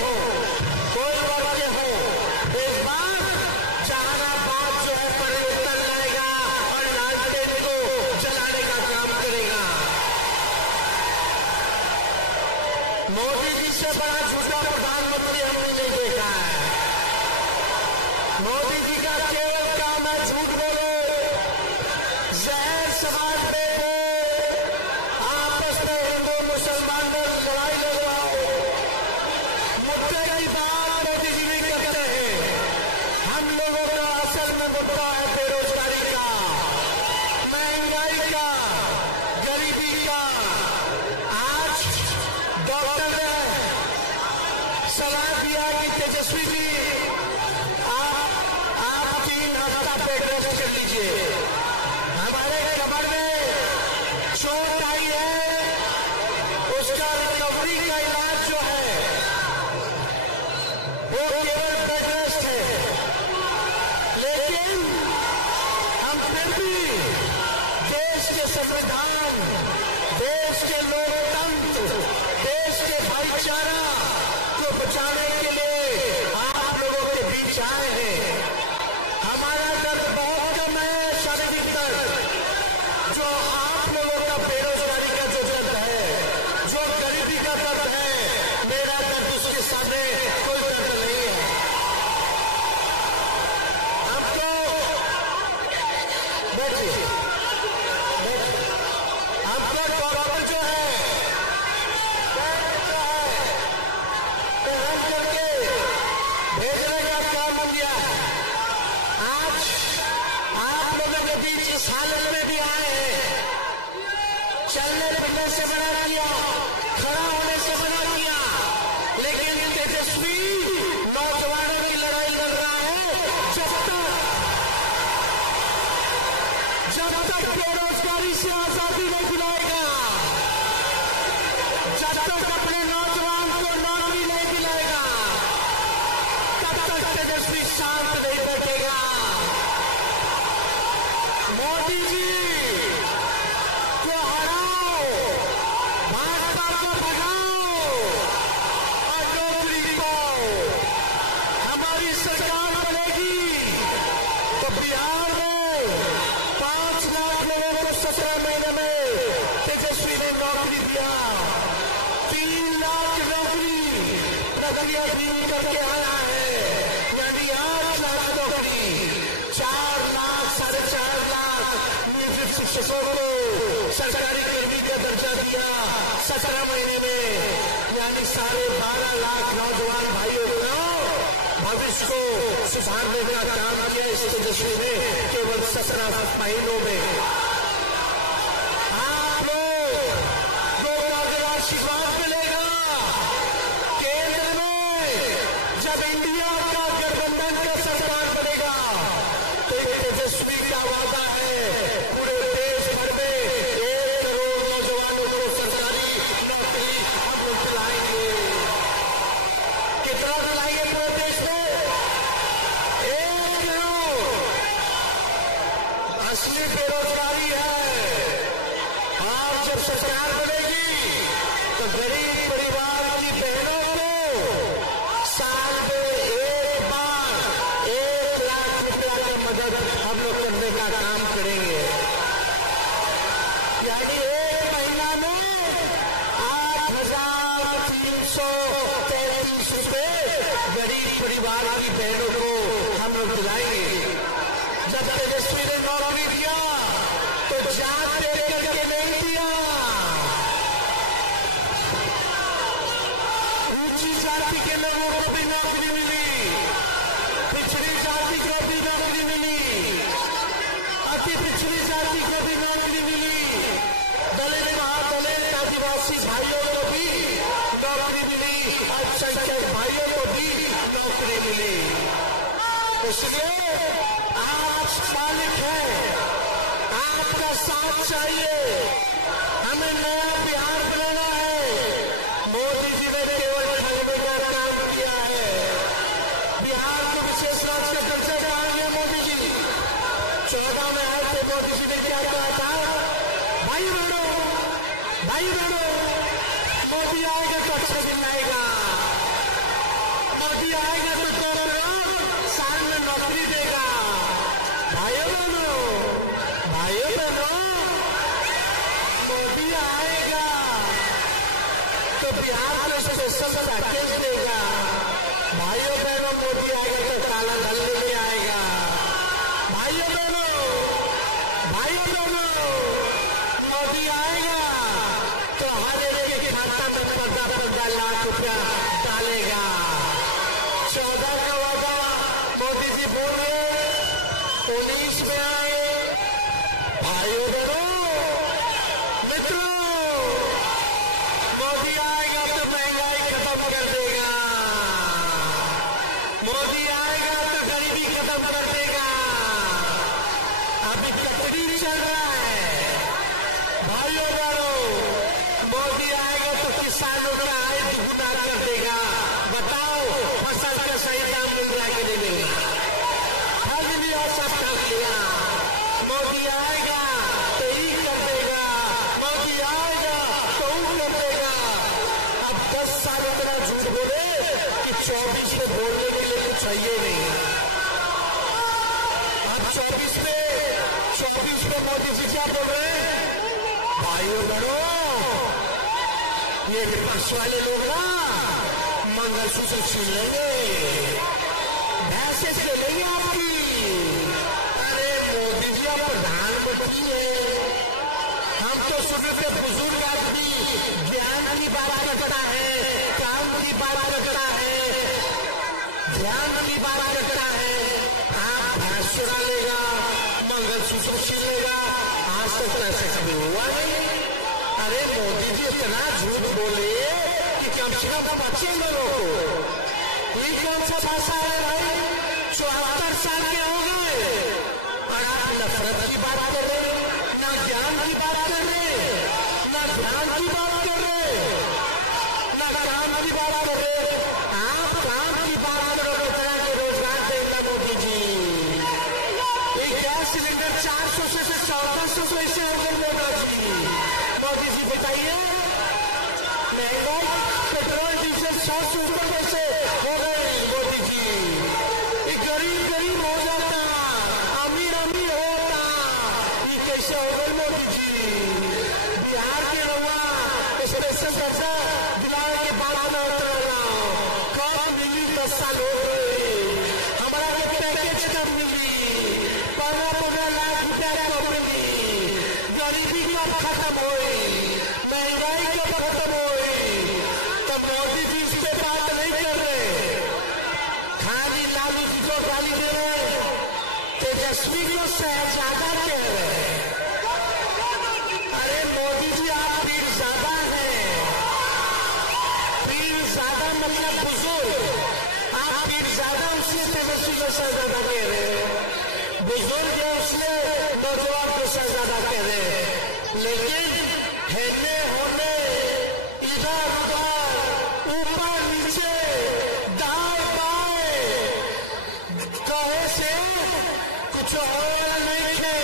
हो, कोई वर्ग के हो, इस बार जहानाबाद जो है परिवर्तन लाएगा और लालटेन को जलाने का काम करेगा। मोदी जी से बड़ा झूठा प्रधानमंत्री हमने नहीं देखा है। मोदी जी का केवल काम है झूठ बोलो, जहर समाज में आपस में हिंदू मुसलमान लड़ाई लगवाओ। मुद्दे की बात मोदी जी नहीं करते हैं। हम लोगों का असल में मुद्दा है बेरोजगारी का, महंगाई का, गरीबी का। आज डॉक्टर ने सलाह दिया कि तेजस्वी जी आप 3 हफ्ता बेड रेस्ट कर लीजिए। हमारे कमर में चोट आई है, उसका रिकवरी का इलाज जो है वो केवल बेड रेस्ट है। लेकिन हम फिर भी देश के संविधान, देश के लोकतंत्र, देश के भाईचारा को बचाने के लिए आप लोगों के बीच आए हैं। हमारा दर्द बहुत कम है शक्ति पर, जो आप लोगों का बेरोजगारी का जो दर्द है, जो गरीबी का दर्द है, मेरा दर्द उसके सामने कोई दर्द नहीं है। हमको बैठिए, हमको डॉक्टर जो है करके भेजने का काम दिया है। आज आप लोगों के बीच इस हालत में भी आए हैं। चलने फिरने से बना किया, खड़ा होने से बना किया, लेकिन तेजस्वी नौजवानों की लड़ाई लड़ रहा है। जब तक बेरोजगारी से आजादी नहीं दिलाएगा, जब तक अपने नौजवान को नौकरी नहीं दिलाएगा, तब तक तेजस्वी शांत नहीं बैठेगा। मोदी जी को हराओ, भाजपा को भगाओ और नौकरी को। हमारी सरकार बनेगी तो बिहार में 5 लाख लोगों को 17 महीने में तेजस्वी ने नौकरी दिया। 3 लाख नौकरी प्रक्रिया पूरी करके आया है, यानी 8 लाख नौकरी। 4 लाख 4.5 लाख नियोजित शिक्षकों को सरकारी कर्मी का दर्जा दिया 17 महीने में, यानी 12.5 लाख नौजवान भाइयों को भविष्य को सुधारने का काम किया इस तेजस्वी ने केवल 17 महीनों में। आप लोग को आशीर्वाद मिलेगा केंद्र में, जब इंडिया का गठबंधन का सरकार बनेगा तो एक तेजस्वी का वादा है पूरे देश भर में 1 करोड़ नौजवानों को सरकारी नौकरी हम लोग दिलाएंगे। कितना दिलाएंगे पूरे देश में? 1 करोड़। असली बेरोजगारी है। और जब सरकार बनेगी तो गरीब परिवार की बहनों को साल में एक बार 1 लाख रुपया की मदद हम लोग करने का काम करेंगे। यानी 1 महीना में 8,333 रुपये गरीब परिवार की बहनों को हम लोग दिलाएंगे। जब तेजस्वी ने नौकरी दिया तो जान दे करके नहीं दिया। ऊंची जाति के लोगों को भी नौकरी मिली, पिछड़ी जाति को भी नौकरी मिली, अति पिछड़ी जाति को भी नौकरी मिली, दलित महादलित आदिवासी भाइयों को भी नौकरी मिली, अल्पसंख्यक भाइयों को भी नौकरी मिली। इसलिए आज मालिक है, आपका साथ चाहिए। हमें नया बिहार बनाना है। मोदी जी ने केवल ठगने का काम किया है। बिहार को विशेष राज्य का दर्जा कहा गया मोदी जी। 14 में आए थे मोदी जी ने क्या कहा था? भाई बहनों, मोदी आएगा तो अच्छा दिन आएगा। बिहार में स्पेशल पैकेज देगा। भाइयों बहनों, मोदी आएगा तो काला धन लेके आएगा। भाइयों बहनों, मोदी आएगा तो हर एक के खाता में 15 लाख रुपया डालेगा। 14 का वादा मोदी जी बोल रहे, 19 में आए। भाइयों बहनों, मित्रों, मोदी आएगा तो महंगाई खत्म कर देगा। मोदी आएगा तो गरीबी खत्म कर देगा। अभी कटनी चल रहा है। भाइयों बहनों, मोदी आएगा तो किसानों का आय दुगुना कर देगा। बताओ, फसल का सही दाम मिल रहा कि नहीं मिल रहा? फल लिया, सब कर लिया। मोदी आएगा तो ही कर देगा, मोदी आएगा तो वो कर देगा। अब 10 साल इतना झूठ बोले कि 24 में बोलने के लिए कुछ चाहिए नहीं। अब 24 में मोदी जी क्या बोल रहे हैं? भाइयों बहनों, ये विपक्ष वाले लोग ना मंगलसूत्र छीन लेंगे, भैंसे ले लेंगे आपकी। अरे मोदी जी आप प्रधानमंत्री है, हम तो सुनते बुजुर्ग आदमी ज्ञान की बात करता है, काम की बात करता है, ध्यान की बात करता है। आप भैंस चुरा लेगा, मंगलसूत्र छीन लेगा, आज तक ऐसा कभी हुआ नहीं। अरे मोदी जी इतना झूठ बोले कि कम से कम बच्चे लोगों को ये कौन सा भाषा है भाई? 74 साल के हो गए और आप नफरत की बात कर रहे, ना ज्ञान की बात कर रहे, ना ध्यान की बात कर रहे, ना काम की बात कर रहे। आप काम की बात करोगे, तरह के रोजगार देगा मोदी जी। एक गैस सिलेंडर 400 से 1400 कैसे हो गए मोदी जी? बताइए, महंगाई पेट्रोल डीजल 100 से ऊपर कैसे हो गए मोदी जी? गरीब हो जाता, अमीर होता, ये कैसे हो गए मोदी जी? बिहार के लोग स्पेशल दर्जा दिलाने के बाद में कब मिली? 10 साल हो गए। हमारा पैकेज कब मिली? 15 लाख रुपया कब मिली? गरीबी कब खत्म हुई? महंगाई कब खत्म हुई? तब मोदी जी इस पे बात नहीं कर रहे, खाली लालू जी को गाली दे रहे, तेजस्वी को शहजादा कह रहे। अरे मोदी जी, आप पीरजादा हैं। पीरजादा मतलब बुजुर्ग। आप पीरजादा, उसने तेजस्वी को शहजादा कह रहे। बुजुर्ग है, उसने नौजवान को शहजादा कह रहे। लेकिन हेने होने, इधर उधर, ऊपर नीचे, दाएं बाएं कहे से कुछ और नहीं है।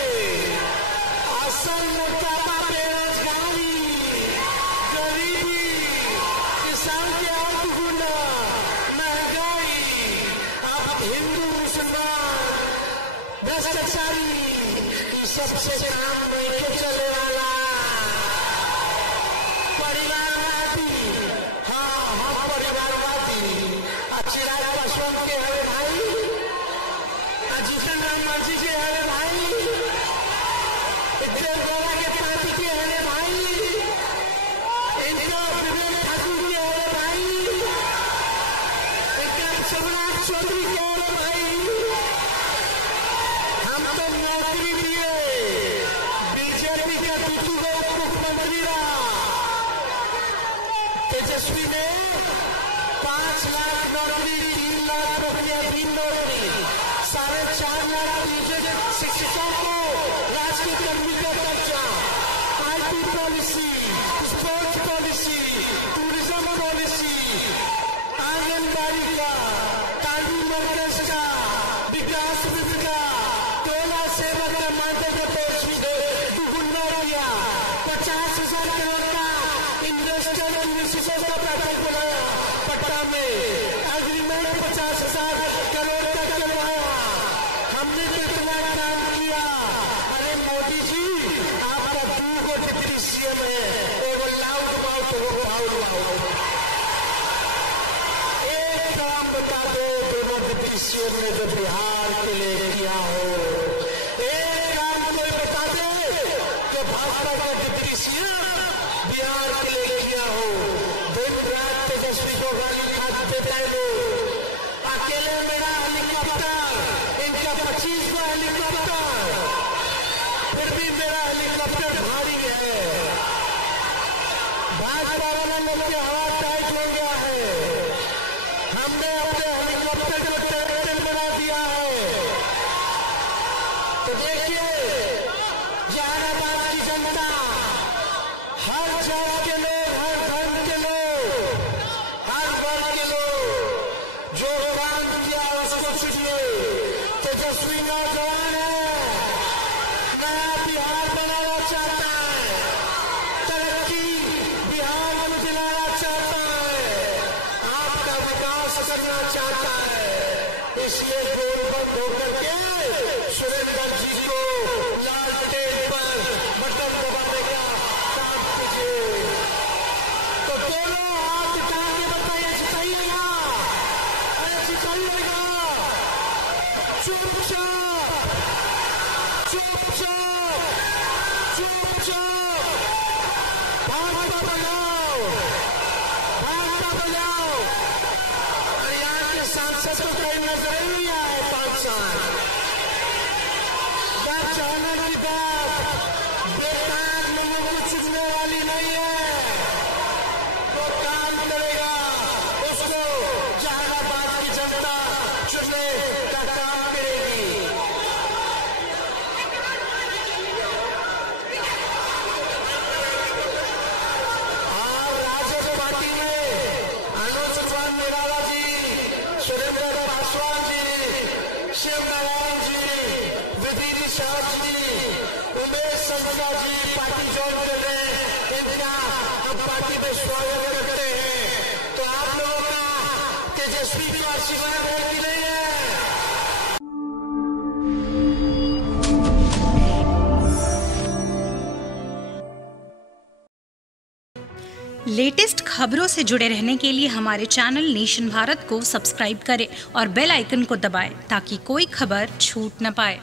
असल मुद्दा बेरोजगारी, गरीबी, किसान के दुगुना, महंगाई। अब हिंदू मुसलमान भ्रष्टाचारी सबसे काम नहीं चले वाला। परिवारवादी, हाँ हम परिवारवादी। चिराग पासवान के हरे भाई, जीतन राम मांझी के हरे भाई, देवगौड़ा के पार्टी के हरे भाई, इनका विवेक ठाकुर के हरे भाई, इनका शिवराज चौधरी के हरे भाई। हम तो नौकरी दिए, बीजेपी का बिट्टू को मुख्यमंत्री रहा। तेजस्वी ने 5 लाख नौकरी, 3 लाख रुपया भी नौकरी, 4.5 लाख शिक्षकों को राष्ट्रीय कर्मचारी दर्जा, IT policy, sports policy, tourism policy, anganwadi का, तालीम मरकज का, विकास का, टोला सेवा का मानते के दुगुना किया। 50,000 करोड़ का इंडस्ट्रियल यूनिवर्सिटी का प्रोजेक्ट बनाया पटना में, एग्रीमेंट 50,000 करोड़ का करवाया। हमने कितना काम किया। अरे मोदी जी, आपका 2 डिप्टी सीएम है, वो लाउड माउथ हो, बता दो दोनों विदेशियों ने जो बिहार के लिए किया हो। एक काम कोई बता दे कि भाजपा का विदेशियों बिहार के लिए किया हो। दिन रात तेजस्वी को गाली खाते पहले अकेले मेरा हेलीकॉप्टर, इनका 25 का हेलीकॉप्टर, फिर भी मेरा हेलीकॉप्टर भारी है। भाजपा वाले लोग की हवा टाइट हो गया है। हमने अपने हेलीकॉप्टर को टेरेन बना दिया है। तो देखिए जहानाबाद की जनता, हर जात के लोग, हर धर्म के लोग, हर वर्ग के लोग जो काम किया उसको चुनिए। तेजस्वी नौजवान है, नया बिहार बनाना चाहता है, तरक्की बिहार में दिलाना चाहता है, आपका विकास करना चाहता है। इसलिए गोलबंद होकर के सुरेंद्र जी को लालटेन पर बटन दबाने का काम कीजिए। तो दोनों हाथ उठा के बताइए, जिताइएगा, अरे जिताइएगा। चुपचाप चुपचाप चुपचाप भाजपा बनाओ, भाजपा बनाओ। और यहाँ के सांसद को कहीं नजर नहीं आए 5 साल। क्या चाहने की बात बेकार लोगों को चुनने वाली नहीं है। वो काम करेगा, उसको जहानाबाद की जनता चुनने का काम करेगी। और राजद पार्टी में अनुज कुमार निराला जी, सुरेंद्र पासवान जी, शिव नारायण जी, विधि शाह जी, उमेश संघा जी पार्टी ज्वाइन कर रहे हैं। इनका हम पार्टी में स्वागत करते हैं। तो आप लोगों का तेजस्वी की आशीर्वाद है कि नहीं है? लेटेस्ट खबरों से जुड़े रहने के लिए हमारे चैनल नेशन भारत को सब्सक्राइब करें और बेल आइकन को दबाएं ताकि कोई खबर छूट न पाए।